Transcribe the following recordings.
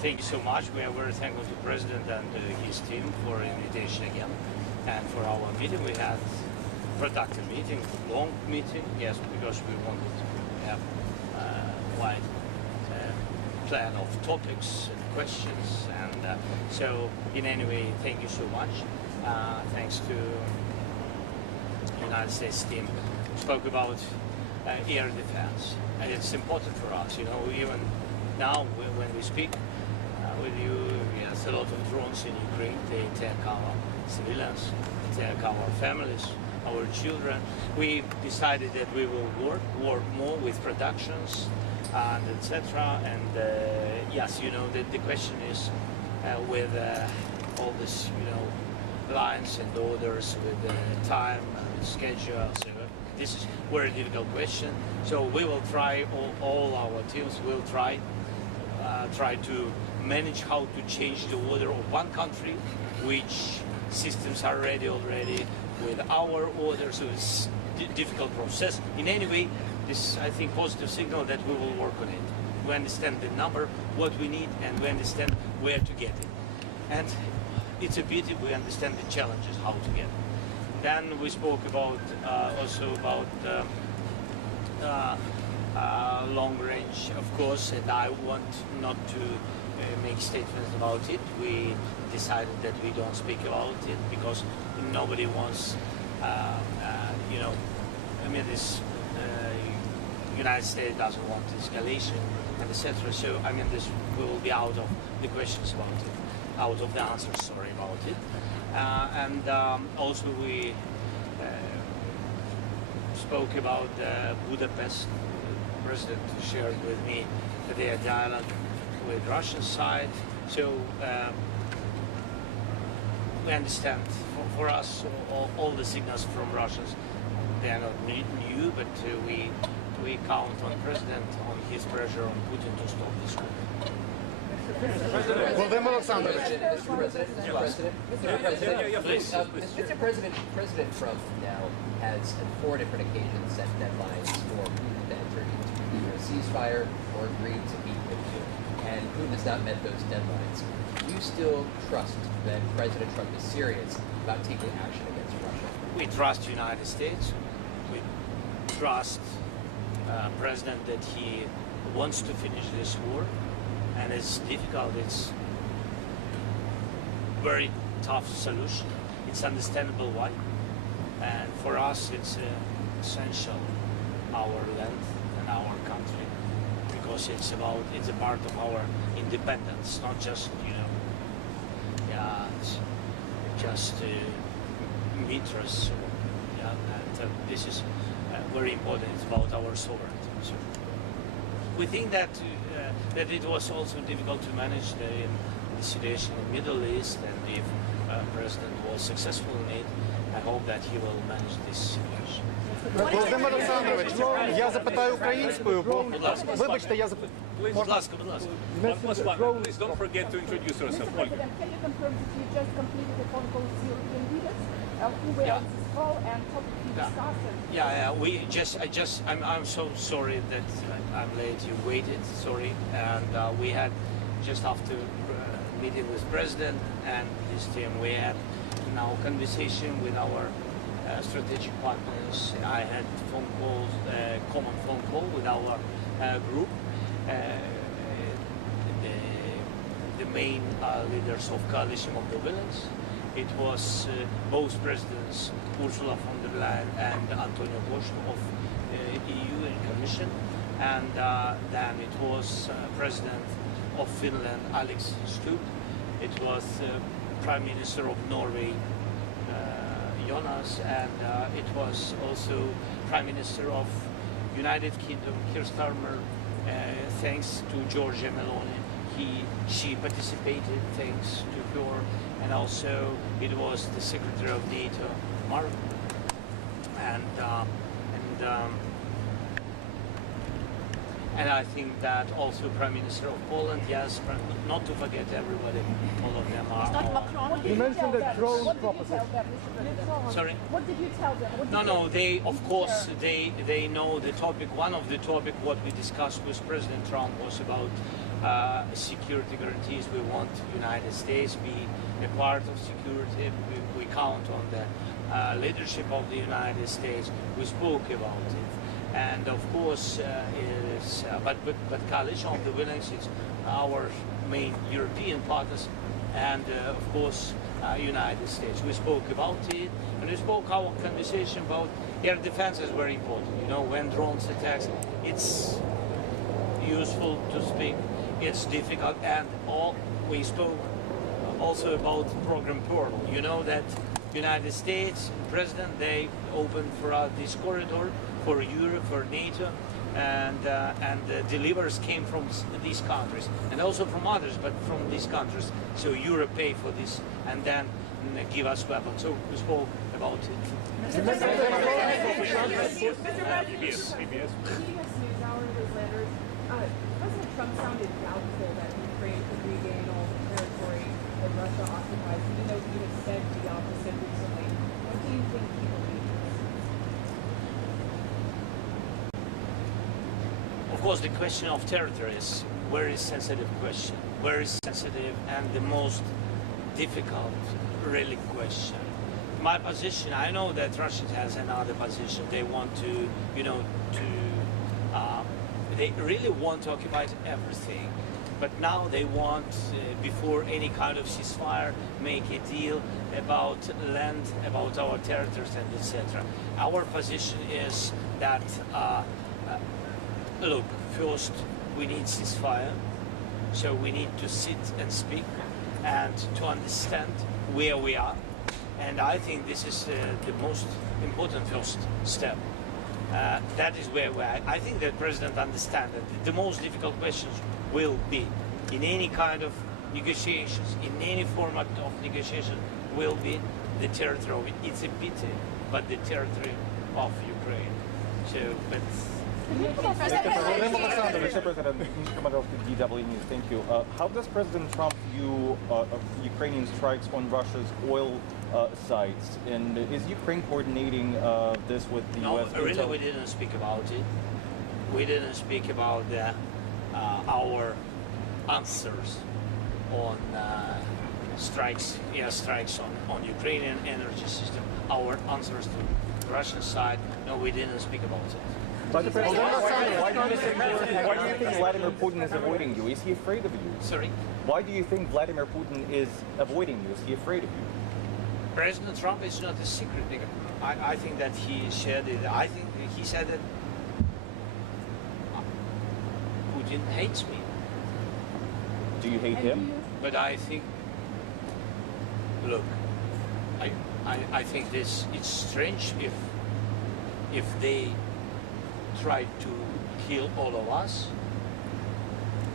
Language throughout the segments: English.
thank you so much. We are very thankful to the President and his team for the invitation again. And for our meeting, we had productive meeting, long meeting, yes, because we wanted to have a wide plan of topics and questions. And so, in any way, thank you so much. Thanks to the United States team. We spoke about air defense, and it's important for us. You know, even now when we speak with you, yes, a lot of drones in Ukraine. They attack our civilians, attack our families, our children. We decided that we will work more with productions and etc. And yes, you know, the question is with all this, you know, lines and orders with time and schedules. This is a very difficult question. So we will try, all our teams will try to manage how to change the order of one country, which systems are ready already with our orders. So it's a difficult process. In any way, this, I think, positive signal that we will work on it. We understand the number, what we need, and we understand where to get it. And it's a pity we understand the challenges, how to get it. Then we spoke about also about long range, of course, and I want not to make statements about it. We decided that we don't speak about it because nobody wants, you know, I mean, this United States doesn't want escalation and etc. So I mean, this will be out of the questions about it, out of the answers. Sorry about it. And also we spoke about Budapest. The President shared with me their dialogue with Russian side. So we understand. For us, all the signals from Russians, they are not new, but we count on the President, on his pressure on Putin to stop this war. Volodymyr Alexandrovich. Mr. President, President Trump now has on 4 different occasions set deadlines for Putin to enter into either a ceasefire or agree to meet with you, and Putin has not met those deadlines. Do you still trust that President Trump is serious about taking action against Russia? We trust the United States. We trust President that he wants to finish this war. And it's difficult, it's very tough solution. It's understandable why. And for us, it's essential, our land and our country, because it's a part of our independence, not just, you know, yeah, it's just meters. Yeah, and this is very important. It's about our sovereignty. So we think that that it was also difficult to manage the situation in the Middle East, and if President was successful in it, I hope that he will manage this situation. Володимир Олександрович, я запитаю українською, бо вибачте, я запитаю. Будь ласка, будь ласка. Please don't forget to introduce yourself. Mr. President, can you confirm that you just completed a phone call with European leaders who were on this call and topics discussed? Yeah, I'm so sorry that I'm late. You waited, sorry, and we had just after meeting with President and his team, we had now conversation with our strategic partners. I had phone calls, common phone call with our group, the main leaders of Coalition of the Willing. It was both presidents, Ursula von der Leyen and Antonio Costa of EU and Commission, and then it was President of Finland, Alex Stubb. It was Prime Minister of Norway, Jonas, and it was also Prime Minister of United Kingdom, Keir Starmer. Thanks to Giorgia Meloni, she participated. Thanks to her, and also it was the Secretary of NATO, Mark, and I think that also Prime Minister of Poland, yes, not to forget everybody, all of them are. You mentioned the drone proposition. Sorry? What did you tell them? No, they, of course, they know the topic. One of the topic what we discussed with President Trump was about security guarantees. We want United States be a part of security. We count on the leadership of the United States. We spoke about it, and of course, but coalition of the willingness is our main European partners, and of course, United States. We spoke about it, and we spoke our conversation about air defense is very important. You know, when drones attacks, it's useful to speak. It's difficult, and we spoke also about program Pearl. You know that United States President, they opened for us this corridor for Europe, for NATO, and the delivers came from these countries, and also from others, but from these countries. So Europe pay for this, and then give us weapons. So we spoke about it. PBS. CBS NewsHour was letters. President Trump sounded doubtful that Ukraine could regain all the territory that Russia occupies, even though he has said the opposite recently. What do you think he believes? Of course, the question of territory is a very sensitive question, very sensitive, and the most difficult, really, question. My position, I know that Russia has another position. They want to, you know, they really want to occupy everything. But now they want, before any kind of ceasefire, make a deal about land, about our territories, and etc. Our position is that, look, first we need ceasefire, so we need to sit and speak and to understand where we are. And I think this is the most important first step. That is where I think that President understands that the most difficult questions will be in any kind of negotiations, in any format of negotiation, will be the territory. It's a pity, but the territory of Ukraine. So, but. Volodymyr Alexandrovich, President, DW News. Thank you. How does President Trump view Ukrainian strikes on Russia's oil sites? And is Ukraine coordinating this with the No, U.S.? really, we didn't speak about it. We didn't speak about our answers on strikes, airstrikes on Ukrainian energy system. Our answers to the Russian side. No, we didn't speak about it. Why do you think Vladimir Putin is avoiding you? Is he afraid of you? Sorry? Why do you think Vladimir Putin is avoiding you? Is he afraid of you? President Trump is not a secret. I think that he shared it. I think he said that Putin hates me. Do you hate him? But I think, look, I think this, it's strange if they try to kill all of us.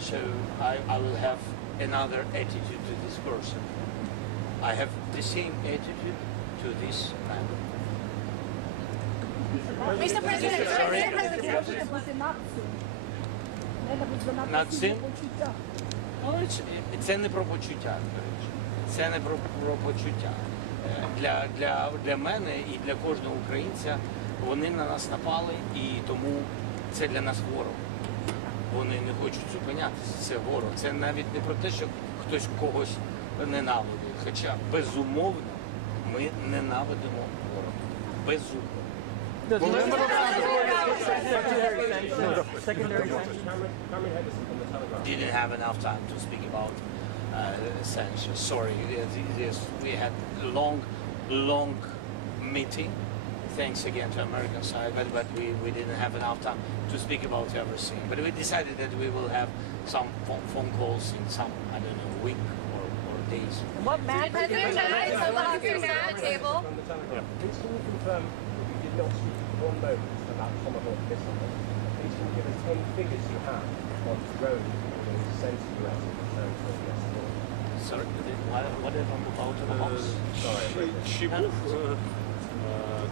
So I will have another attitude to this person. I have the same attitude to this man. Mr. President, Над цим? Ну, це не про почуття, до речі. Це не про почуття. Для мене і для кожного українця вони на нас напали, і тому це для нас ворог. Вони не хочуть зупинятися, це ворог. Це навіть не про те, що хтось когось ненавидить. Хоча, безумовно, ми ненавидимо ворога. Безумовно. Didn't have enough time to speak about sanctions. Sorry, we had a long meeting. Thanks again to American side, but we didn't have enough time to speak about everything. But we decided that we will have some phone calls in some, I don't know, week or days. What map? President tonight, so long as you're at the table. Please can you confirm that you did not speak for 1 moment about Tomahawk missiles? Please can you give us any figures you have on drones being sent to US in terms of yesterday? Sorry, whatever about the house. Чи був,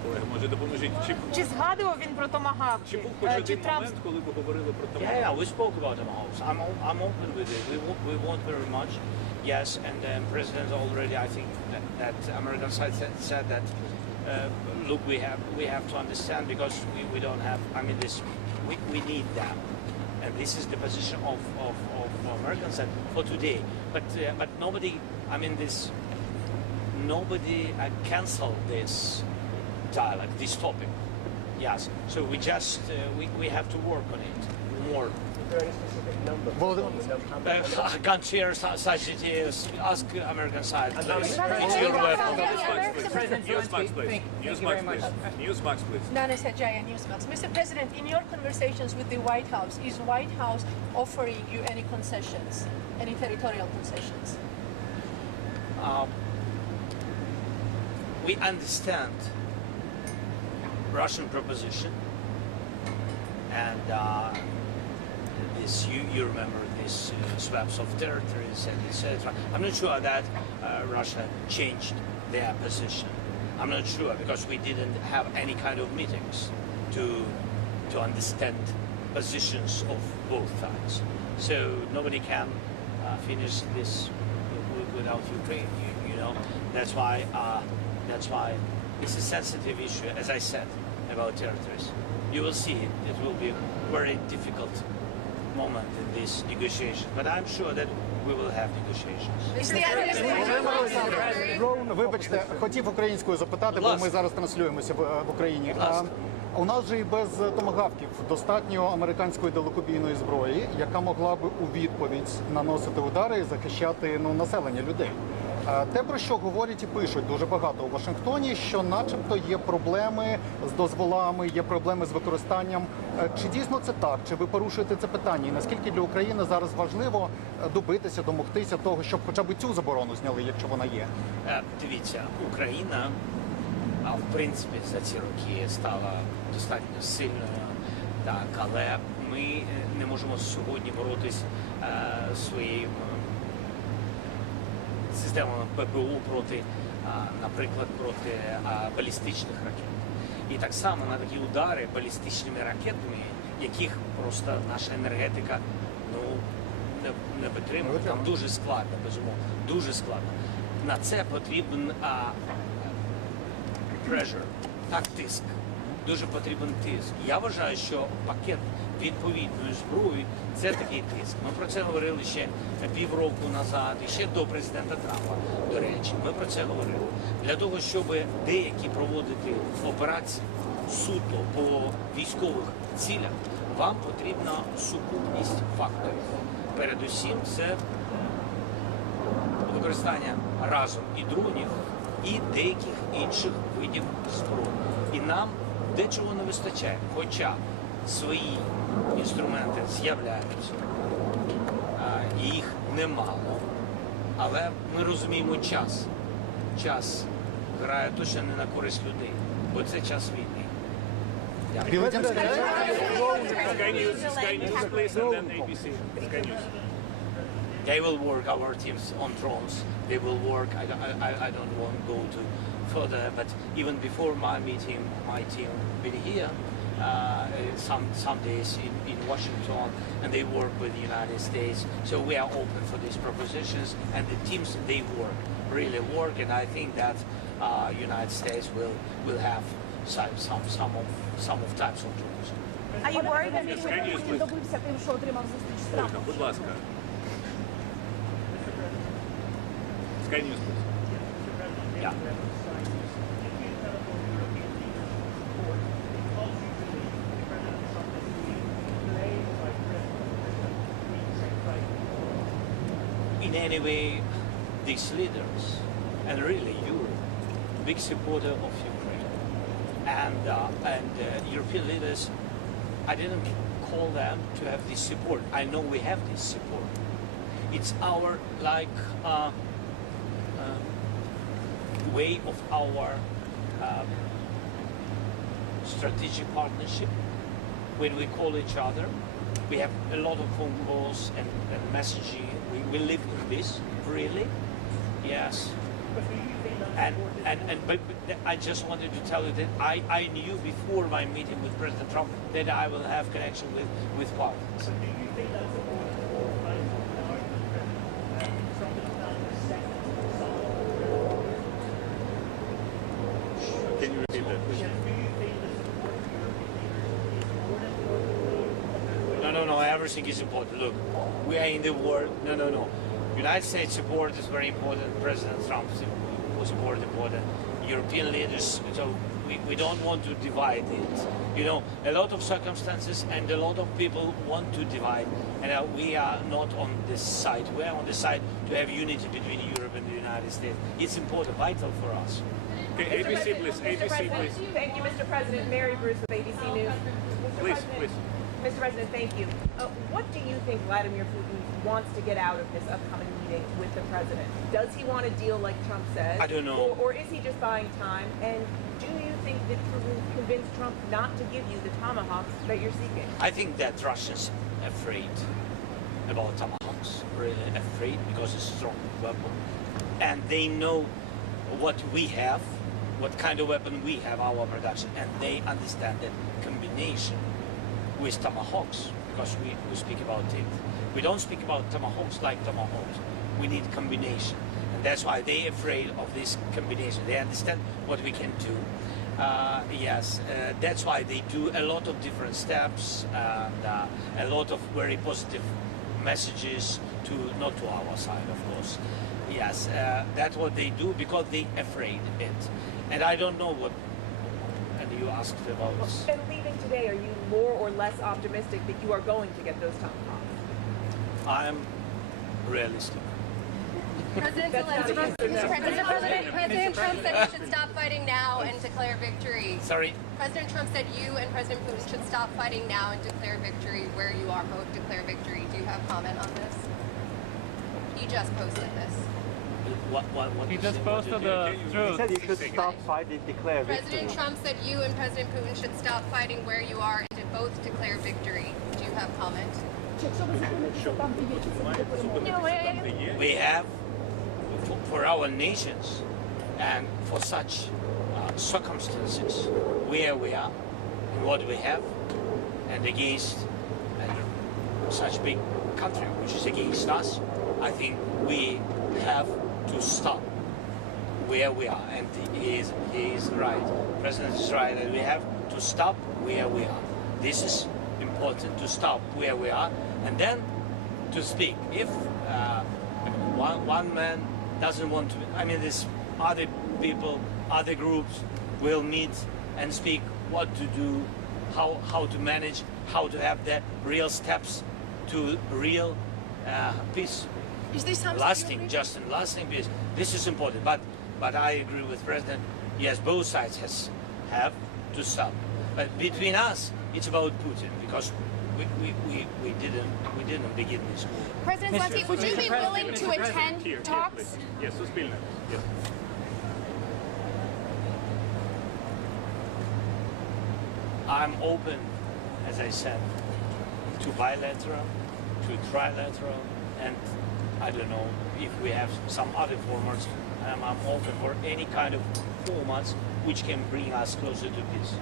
колеги, може допоможіть, Чи згадував він про Томагавк? чи був хоч один момент, коли ви говорили про Yeah, we spoke about the house. I'm open with it. We want very much. Yes, and the president already, I think that American side said that. Look, we have to understand because we don't have. I mean, we need them. and this is the position of Americans and for today. But nobody, I mean, nobody canceled this dialogue, this topic. Yes, so we just we have to work on it more. Is there any specific number? I can't share such details. Ask American side. Please. It's your web. Newsmax, please. Newsmax, please. Newsmax, please. Nana Sajaya, Newsmax. Mr. President, in your conversations with the White House, is White House offering you any concessions, any territorial concessions? We understand Russian proposition, and this you remember this swaps of territories and etc. I'm not sure that Russia changed their position. I'm not sure because we didn't have any kind of meetings to understand positions of both sides. So nobody can finish this without Ukraine. You know, that's why it's a sensitive issue, as I said, about territories. You will see it will be a very difficult moment in this negotiation, but I'm sure that we will have negotiations. Вибачте, хотів українською запитати, бо ми зараз транслюємося в Україні. У нас же і без томагавків достатньо американської далекобійної зброї, яка могла би у відповідь наносити удари і захищати населення людей. Те, про що говорять і пишуть дуже багато у Вашингтоні, що начебто є проблеми з дозволами, є проблеми з використанням. Чи дійсно це так? Чи ви порушуєте це питання? І наскільки для України зараз важливо добитися, домогтися того, щоб хоча б цю заборону зняли, якщо вона є? Дивіться, Україна, в принципі, за ці роки стала достатньо сильною, так, але ми не можемо сьогодні боротись своєю системами ППО проти, наприклад, проти балістичних ракет. І так само на такі удари балістичними ракетами, яких просто наша енергетика не підтримує. Там дуже складно, безумовно, дуже складно. На це потрібен pressure, так, тиск. Дуже потрібен тиск. Я вважаю, що пакет відповідної зброї – це такий тиск. Ми про це говорили ще півроку назад, і ще до президента Трампа, до речі. Ми про це говорили. Для того, щоб деякі проводити операції суто по військових цілях, вам потрібна сукупність факторів. Передусім, це використання разом і дронів, і деяких інших видів зброї. І нам дечого не вистачає, хоча свої інструменти з'являються, їх немало, але ми розуміємо час. Час грає точно не на користь людей, бо це час війни. Дякую. Sky News, please, and then ABC. Sky News. They will work, our teams on drones, they will work, I don't want to go to further, but even before my meeting, my team been here some days in Washington, and they work with the United States, so we are open for these propositions, and the teams, they work, really work, and I think that United States will have some of types of drones. Are you worried that Sky News, please. Добився тим, що отримав зустріч з Ольга, Трампом. будь ласка. Sky News, please. Yeah. In any way, these leaders, and really Europe, big supporter of Ukraine, and European leaders, I didn't call them to have this support. I know we have this support. It's our way of our strategic partnership. When we call each other, we have a lot of phone calls and messaging. We live in this, really, yes. But I just wanted to tell you that I knew before my meeting with President Trump that I will have connection with partners. Can you repeat that, please? no, everything is important. Look, we are in the war. No. United States support is very important. President Trump's support is important. European leaders, so we don't want to divide it. You know, a lot of circumstances and a lot of people want to divide, and we are not on this side. We are on the side to have unity between Europe and the United States. It's important, vital for us. Okay, ABC, please. ABC, please. Thank you, Mr. President. Mary Bruce with ABC News. Please. Mr. President, thank you. What do you think Vladimir Putin wants to get out of this upcoming meeting with the president? Does he want a deal like Trump says? I don't know. Or is he just buying time? And do you think that Putin convinced Trump not to give you the tomahawks that you're seeking? I think that Russians are afraid about tomahawks, really afraid because it's a strong weapon. And they know what we have, what kind of weapon we have, our production, and they understand that combination with tomahawks, because we speak about it. We don't speak about tomahawks like tomahawks. We need combination. And that's why they're afraid of this combination. They understand what we can do. That's why they do a lot of different steps and a lot of very positive messages not to our side, of course. Yes, that's what they do because they're afraid of it. And I don't know what, and you asked about. And leaving today, are you more or less optimistic that you are going to get those tomahawks? I'm realistic. President Zelenskyy, President Trump said you should stop fighting now and declare victory. Sorry? President Trump said you and President Putin should stop fighting now and declare victory where you are. Both declare victory. Do you have comment on this? You just posted this. What he just posted the truth. He said you should stop fighting, declare victory. President Trump said you and President Putin should stop fighting where you are and to both declare victory. Do you have comment? We have, for our nations and for such circumstances where we are and what we have, and against such big country which is against us, I think we have to stop where we are. And he is right. The President is right, and we have to stop where we are. This is important, to stop where we are and then to speak. If one man doesn't want to, I mean, there's other people, other groups will meet and speak what to do, how to manage, how to have the real steps to real peace. Is this lasting peace? This is important. But I agree with President. Yes, both sides have to stop. But between us, it's about Putin because we didn't begin this war. President Zelenskyy, would you be willing to attend talks? Yes, Suspilne. Yes. I'm open, as I said, to bilateral, to trilateral, and I don't know if we have some other formats. I'm open for any kind of formats which can bring us closer to peace.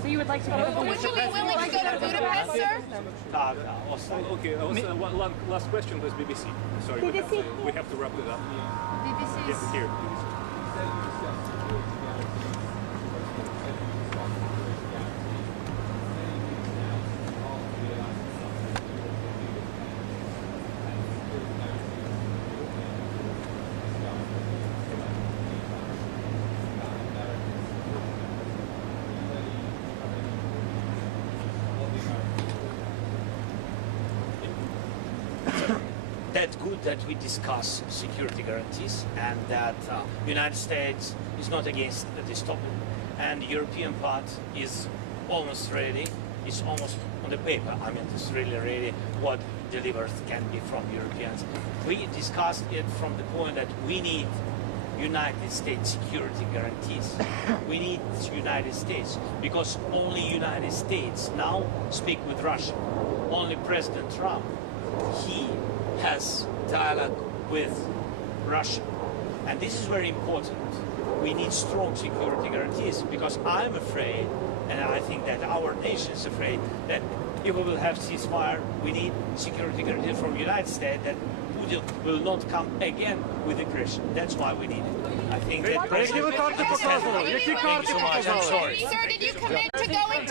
So you would like to go to Would you be willing to go to Budapest, sir? Okay, one last question with BBC. Sorry, we have to wrap it up. BBC. Yes, here, BBC. That's good that we discuss security guarantees and that United States is not against this topic. And the European part is almost ready. It's almost on the paper. I mean, it's really ready what delivered can be from Europeans. We discussed it from the point that we need United States security guarantees. We need United States because only United States now speak with Russia. Only President Trump, he has dialogue with Russia. And this is very important. We need strong security guarantees because I'm afraid, and I think that our nation is afraid, that if we will have ceasefire, we need security guarantees from the United States that Putin will not come again with aggression. That's why we need it. I think that... Які ви карти показували? Які карти показали? Sir, did you commit to going to